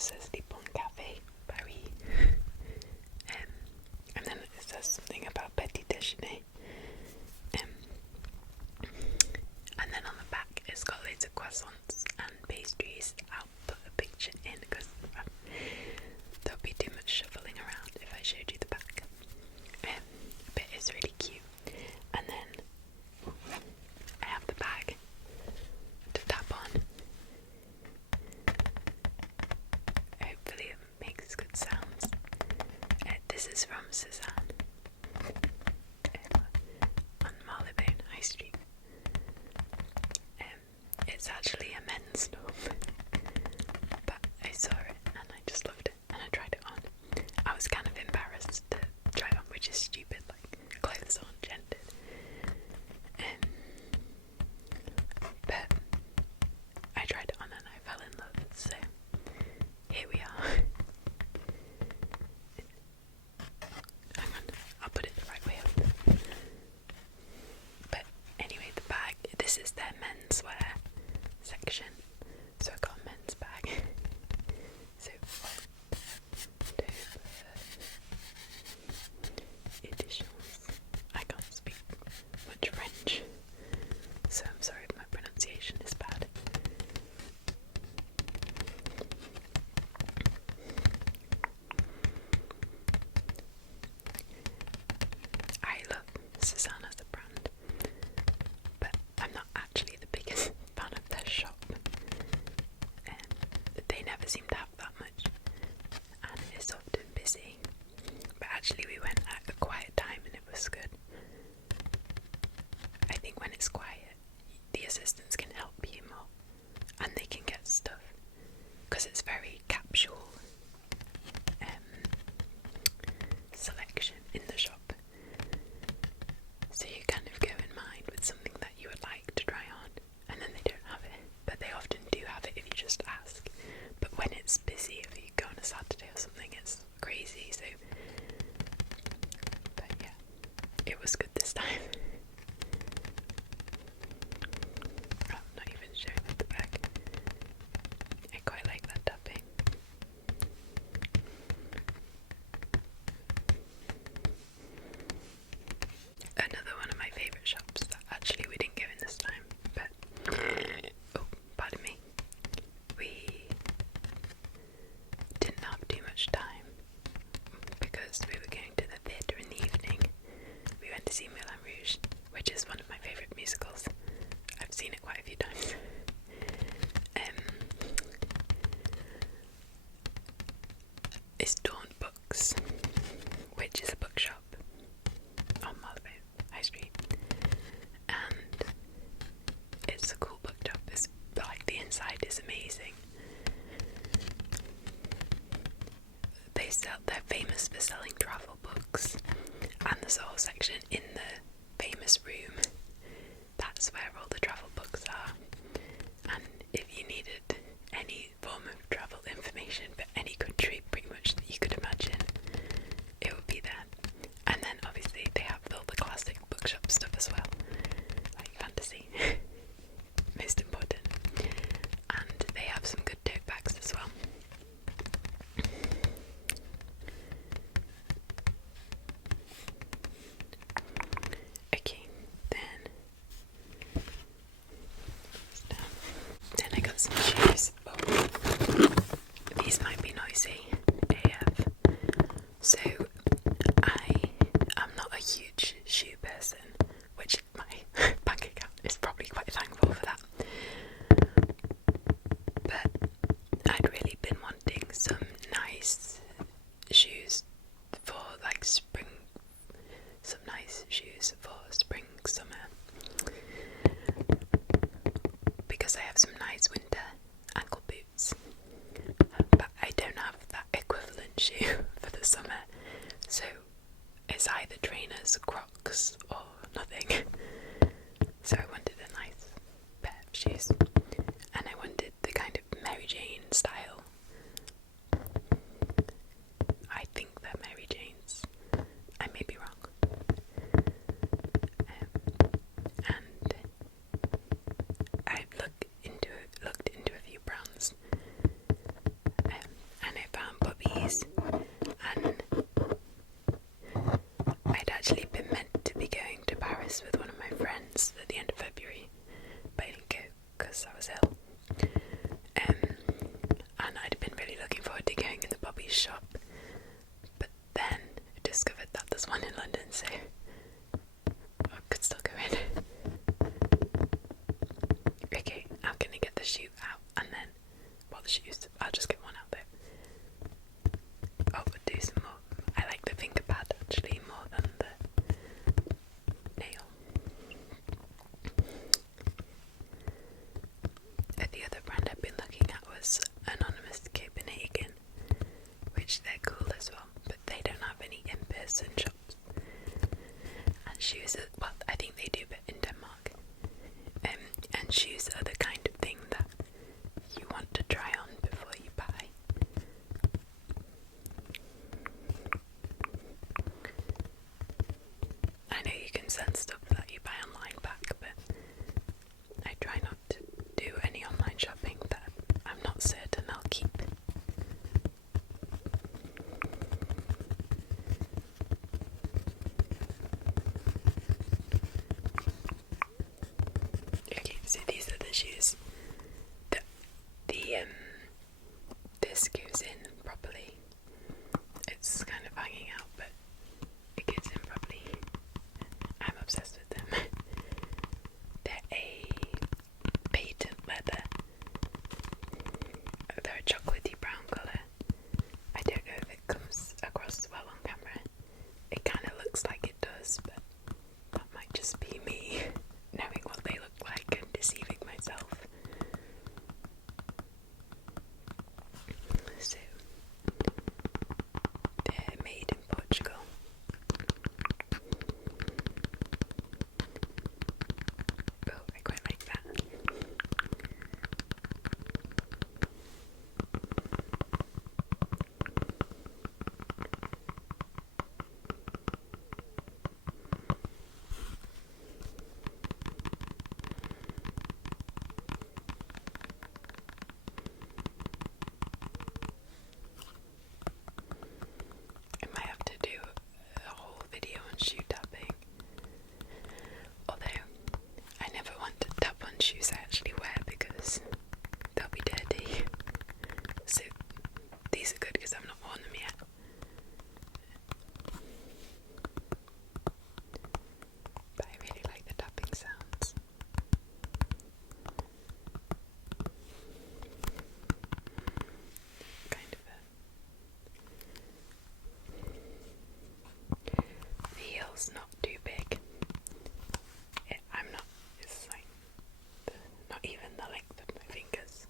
just says Le Bon Café Paris. And then it says something about petit déjeuner. And then on the back it's got loads of croissants and pastries. I'll put a picture in because there'll be too much shuffling around if I showed you the back. But it's really cute. And then I have the bag to tap on. Hopefully it makes good sounds. This is from Suzanne on Marylebone High Street. It's actually a men's store, but I saw it and I just loved it and I tried it on. I was kind of embarrassed to try it on, which is stupid, like clothes aren't gendered. But I tried it on and I fell in love, so here we are. Hang on, I'll put it the right way up. But anyway, the bag, this is their menswear section, so I got a men's bag. So editions. I can't speak much French, so I'm sorry if my pronunciation is bad. I love Suzanne as a brand, but I'm not actually the biggest fan of their shop. They never seem to have that much, and it's often busy. But actually we went at a quiet time and it was good. I think when it's quiet, the assistants can help you more, and they can get stuff, because it's very capsule selection in the shop. So you kind of go in mind with something that you would like to try on, and then they don't have it, but they often do have it if you just ask. But when it's busy, if you go on a Saturday or something, it's crazy. So, but yeah, it was good this time. I'm not even showing at the back. I quite like that tapping. Another one of my favourite shops that actually we didn't go in this time, but oh, pardon me. We didn't have too much time because we were going to the theatre in the evening. We went to see Moulin Rouge, which is one of my favourite musicals. I've seen it quite a few times. It's Daunt Books, which is a bookshop on Marylebone High Street, and it's a cool bookshop. It's like the inside is amazing. They're famous for selling travel books, and there's a whole section in the famous room. That's where all the travel books are, and if you needed any form of travel information for any country pretty much that you could imagine, it would be there. And then obviously they have all the classic bookshop stuff as well, like fantasy, most important, and they have some good tote bags as well. Okay, then I got some shoes. Oh, these might be noisy AF. So I am not a huge shoe person, which my bank account is probably quite thankful for that. But I'd really been wanting some nice shoes for like spring, summer, because I have some nice winter ankle boots, but I don't have that equivalent shoe for the summer, so it's either trainers, Crocs, or nothing. So I wanted a nice pair of shoes, and I wanted the kind of Mary Jane style. I think they're Mary Janes. I may be wrong. And I've looked into a few brands. because I was ill. And I'd been really looking forward to going in the Bobby's shop, but then I discovered that there's one in London, so I could still go in. Okay, I'm gonna get the shoe out, and then, well, the shoes, I'll just get one out there. Oh, we'll do some more. I like the finger pad actually more than the nail. The other brand I've been looking at was Anonymous Copenhagen, which they're cool as well, but they don't have any in-person shops. And shoes are, well, I think they do, but in Denmark. And shoes are the kind of thing that you want to try on before you buy. I know you can send stuff that you buy online back, but I try not to do any online shopping that I'm not certain I'll keep. Okay, so these are the shoes. This goes in properly. It's kind of hanging out, but it goes in properly. I'm obsessed with them. They're a patent leather. They're a chocolatey brown colour. I don't know if it comes across well on camera. It kind of looks like it does, but that might just be me knowing what they look like and deceiving myself. So, they're made in Portugal. Oh, I quite like that. I might have to do a whole video on shoe tapping. Although, I never want to tap on shoes I actually wear because they'll be dirty. So, these are good because I've not worn them yet. But I really like the tapping sounds. Kind of the heel's not too big. It's like not even the length of my fingers.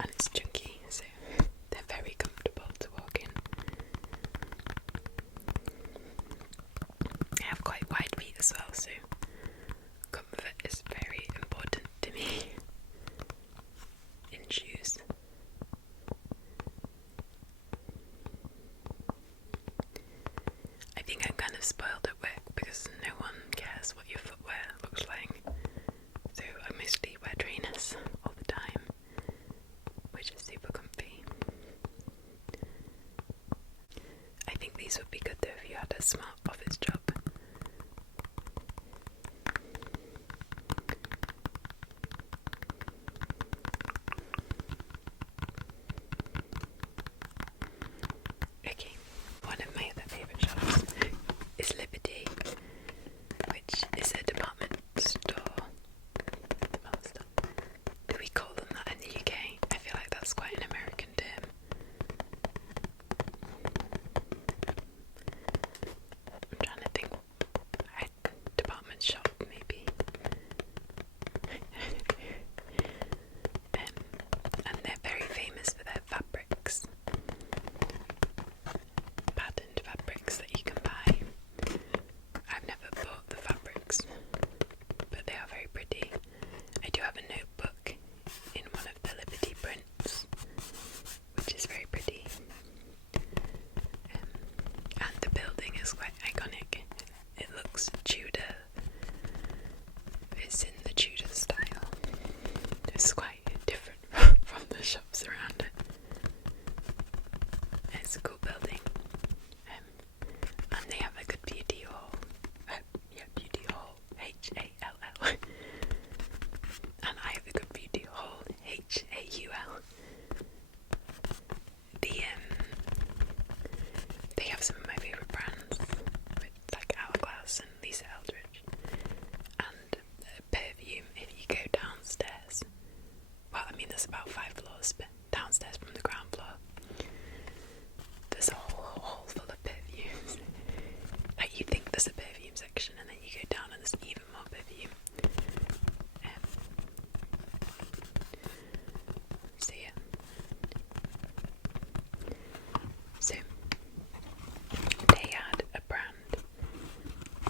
And it's chunky, so they're very comfortable to walk in. I have quite wide feet as well, so comfort is very important to me in shoes. I think I'm kind of spoiled at work because no one cares what your footwear looks like. So I mostly wear trainers all the time, which is super comfy. I think these would be good though if you had a smart office job. Okay, one of my other favourite shops is Liberty, which is a department store. Do we call them that in the UK? I feel like that's quite an American term. I'm trying to think. Department shop, maybe. And they're very famous for their fabrics. Patterned fabrics that you can buy. I've never bought the fabrics, but they are very pretty. I do have a notebook in one of the Liberty prints, which is very pretty. And the building is quite iconic. It looks Tudor. It's in the Tudor style. It's quite different from the shops around it. It's a cool building. And they have a good beauty hall. Beauty hall. Hall. And I have a good beauty there's about 5 floors downstairs from the ground floor. There's a whole hall full of perfumes. Like, you think there's a perfume section, and then you go down and there's even more perfume. So yeah. So they had a brand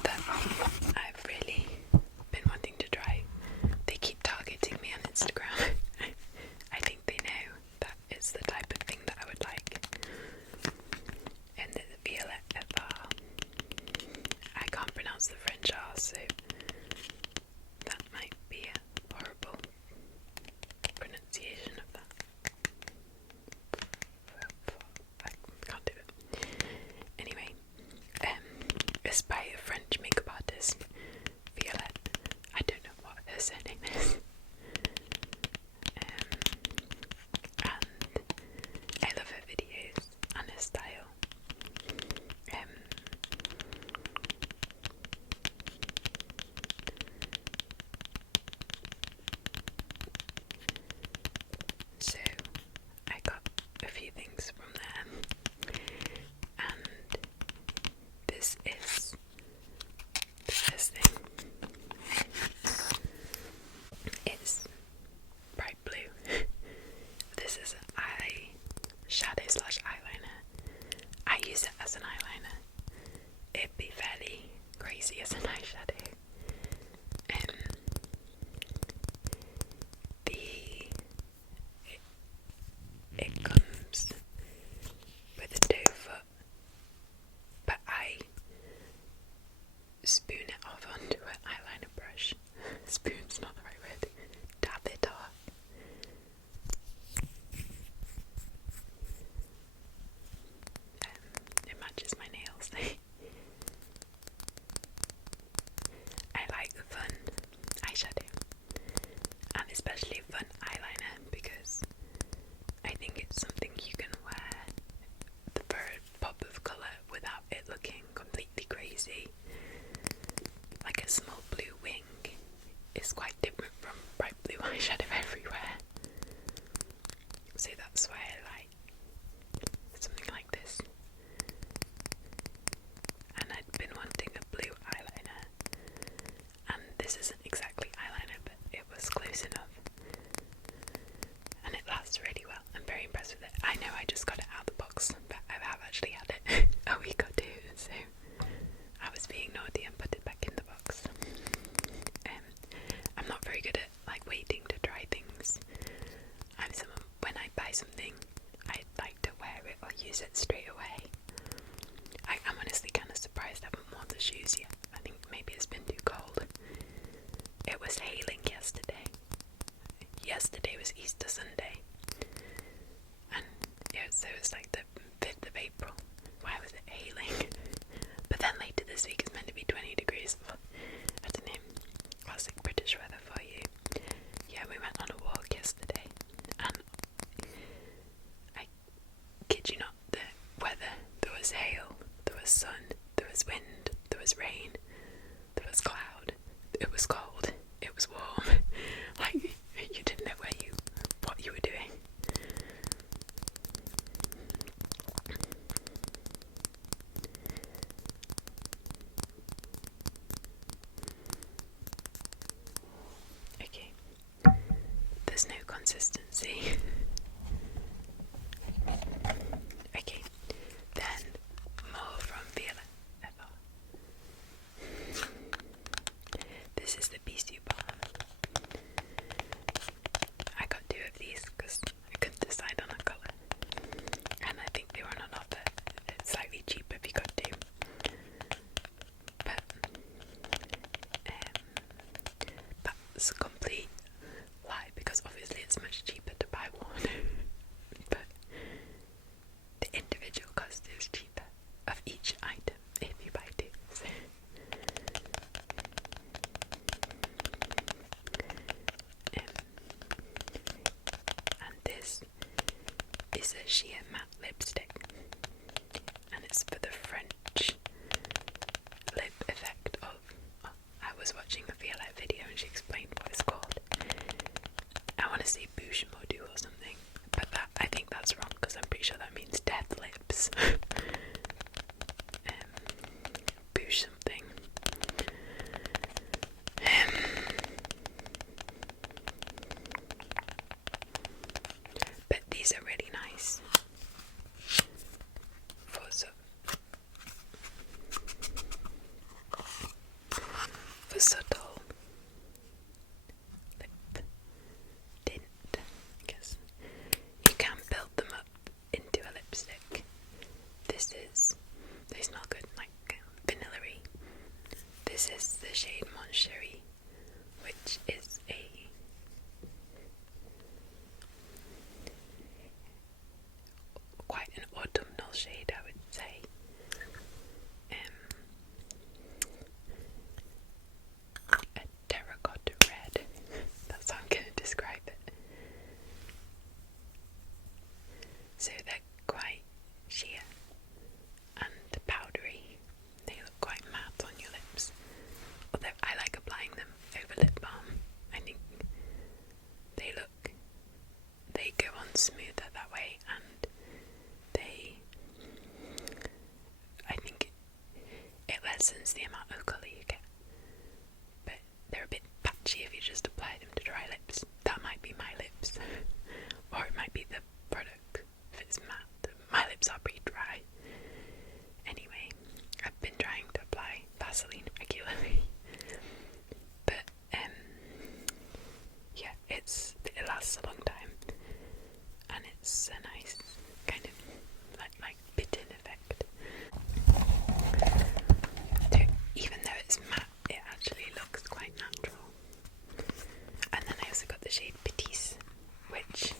that I've really been wanting to try. They keep targeting me on Instagram. I think they know that it's the type of thing that I would like. And the Violette Bar. I can't pronounce the French R, so that might be a horrible pronunciation of that. I can't do it. Anyway, it's by a French makeup artist, Violette. I don't know what her surname is. And I love her videos and her style. So I got a few things from there, and this is the first thing. It's bright blue. This is an eyeshadow / eyeliner. I use it as an eyeliner. It'd be fairly crazy as an eyeshadow. It comes with a doe foot, but I spoon it off onto an eyeliner brush. Spoon's not the right word. Dab it off. It matches my nails. I like fun eyeshadow, and especially fun eyeliner, because I think it's something you can wear for a pop of colour without it looking completely crazy. Like a small blue wing is quite different from bright blue eyeshadow everywhere. So that's why I like something like this. And I'd been wanting a blue eyeliner, and this isn't exactly eyeliner, but it was close enough. And it lasts really well. I'm very impressed with it. I know I just got it out of the box, but I have actually had it a week or 2, so I was being naughty and put it back in the box. I'm not very good at waiting to try things. I'm someone, when I buy something, I like to wear it or use it straight away. I'm honestly kind of surprised I haven't worn the shoes yet. I think maybe it's been too cold. It was hailing yesterday. Yesterday was Easter Sunday. And yeah, so it was like the 5th of April. Why was it hailing? But then later this week it's meant to be 20 degrees. I don't know. Classic British weather for you. Yeah, we went on a walk yesterday, and I kid you not, the weather, there was hail, there was sun, there was wind, there was rain, there was cloud, it was cold, it was warm. Like, you didn't know what you were doing. Okay, there's no consistency. Okay, then more from Violette Ever. This is the Bisou Bar. I got 2 of these because I couldn't decide on a colour, and I think they were on offer. It's slightly cheaper if you got 2. But that's a complete lie, because obviously it's much cheaper to buy one. But the individual cost is cheaper of each item if you buy 2. So and this is a sheer matte lipstick, and it's for the French lip effect of, I was watching a Violette video and she explained what it's called. I want to say Bouche Modou that's wrong because I'm pretty sure that means death lips. Bouge something. But these are really nice for subtle lip tint, I guess. You can build them up into a lipstick. They smell good, like vanilla-y. This is the shade Mon Cherie, which is quite an autumnal shade, I would say. A terracotta red. That's how I'm going to describe it. So they're quite sheer and powdery. They look quite matte on your lips. Although I like applying them over lip balm. I think they go on smoother that way, and I think it lessens the amount of colour you get. But they're a bit patchy if you just apply them to dry lips. That might be my lips. Or it might be the product if it's matte. My lips are pretty dry. Anyway, I've been trying to apply Vaseline regularly. But yeah, it lasts a long time. And it's a nice kind of like bitten effect. So even though it's matte, it actually looks quite natural. And then I also got the shade Petite, which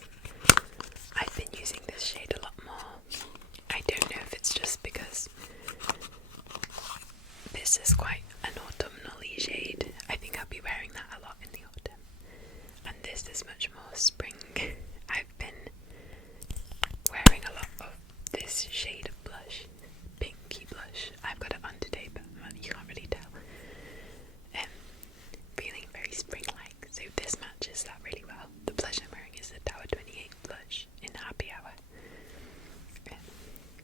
I've been using this shade a lot more. I don't know if it's just because this is quite an autumnal-y shade. I think I'll be wearing that a lot in the autumn. And this is much more spring. I've been wearing a lot of this shade of blush, pinky blush. I've got it on today, but you can't really tell. Feeling very spring-like, so this matches that really well. The blush I'm wearing is the Tower 28 blush in Happy Hour.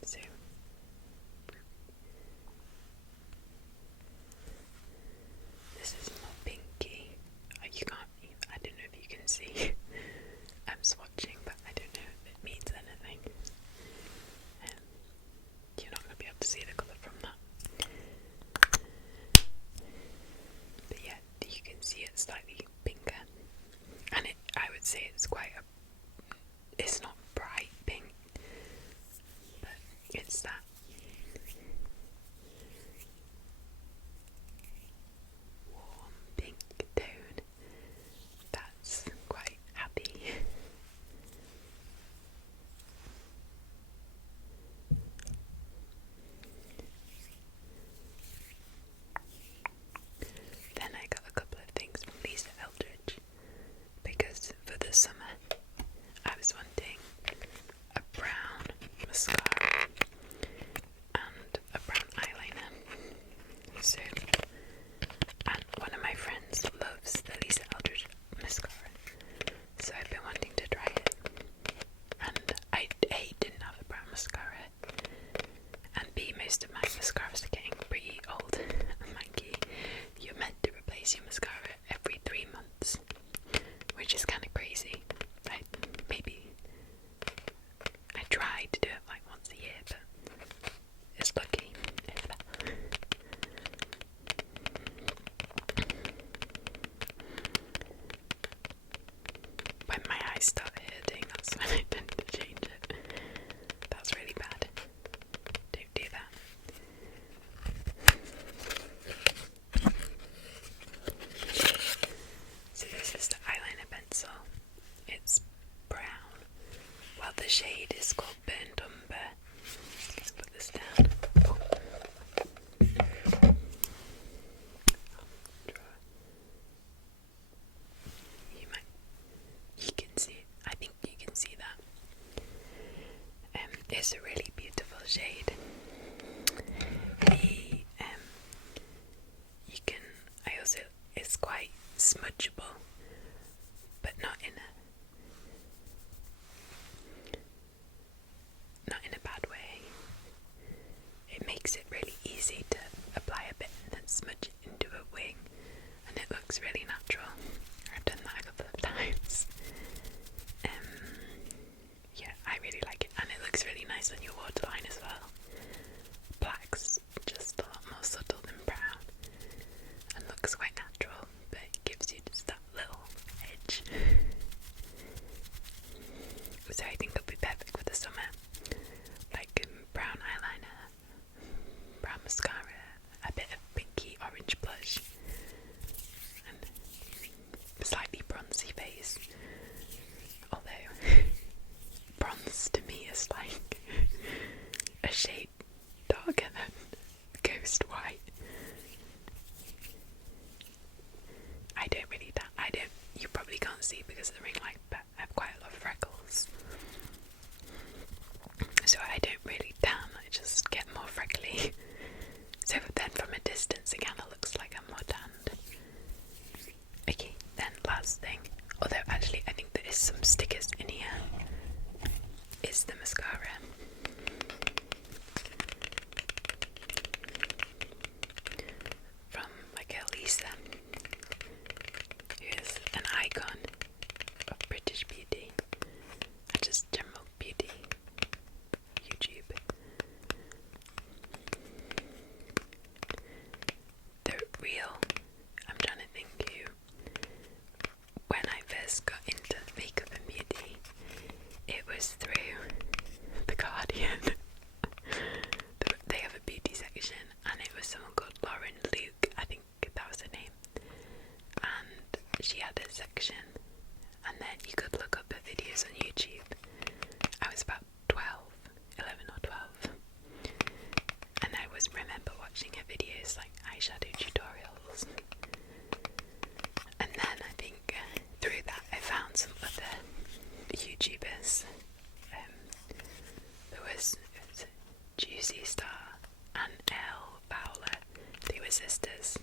So this is more pinky. You can't even, I don't know if you can see. I'm swatching, but I don't know if it means anything. You're not going to be able to see the colour from that. But yeah, you can see it's slightly pinker. And I would say it's it's not bright pink, but it's that warm pink tone that's quite happy. Then I got a couple of things from Lisa Eldridge, because for the summer I was wanting a brown mascara and a brown eyeliner. So, and one of my friends loves the Lisa Eldridge mascara, so I've been wanting to try it. And I A, didn't have a brown mascara, and B, most of my mascaras are getting pretty old and manky. You're meant to replace your mascara every 3 months, which is kind of crazy. I try to do it like once a year, but it's lucky if that. When my eyes start hurting, that's when I tend to change it. That's really bad. Don't do that. So this is the eyeliner pencil. It's brown. Well, the shade is called Burnt Umber. Let's put this down. You can see it. I think you can see that. It's a really beautiful shade. It's quite smudgeable, but not in some stickers in here, is the mascara. From my girl Lisa, who is an icon of British beauty and just general beauty YouTube. The real, I'm trying to think who, when I first got into makeup and beauty, it was through The Guardian. They have a beauty section, and it was someone called Lauren Luke, I think that was her name, and she had a section, and then you could look up her videos on YouTube. I was about 11 or 12, and I was remember watching her videos, like eyeshadow tutorials, and then I think through that I found some other YouTubers. There was Juicy Star and Elle Fowler. They were sisters.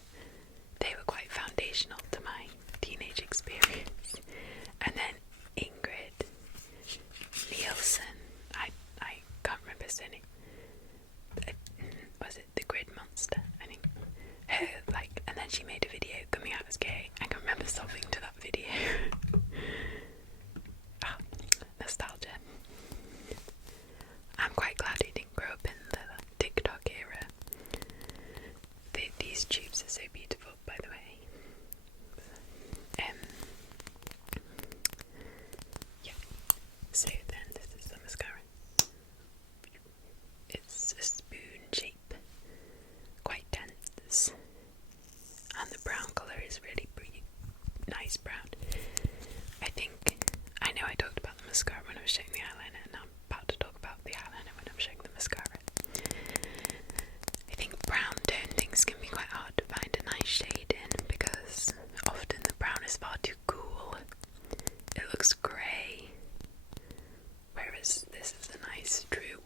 They were quite foundational to my teenage experience. And then Ingrid Nielsen, I can't remember his name. Was it The Grid Monster? I think. Her, like, and then she made a video coming out as gay. I can remember sobbing to that video. Ah, nostalgia. I'm quite glad I didn't grow up in the TikTok era. These tubes are so beautiful, by the way. Yeah. So then this is the mascara. It's a spoon shape, quite dense, and the brown colour is really pretty nice brown. I know I talked about the mascara when I was showing the eyeliner, and I'm about to talk about the eyeliner when I'm showing the mascara. I think brown tone things can be quite hard to find a nice shade in, because often the brown is far too cool. It looks grey, whereas this is a nice true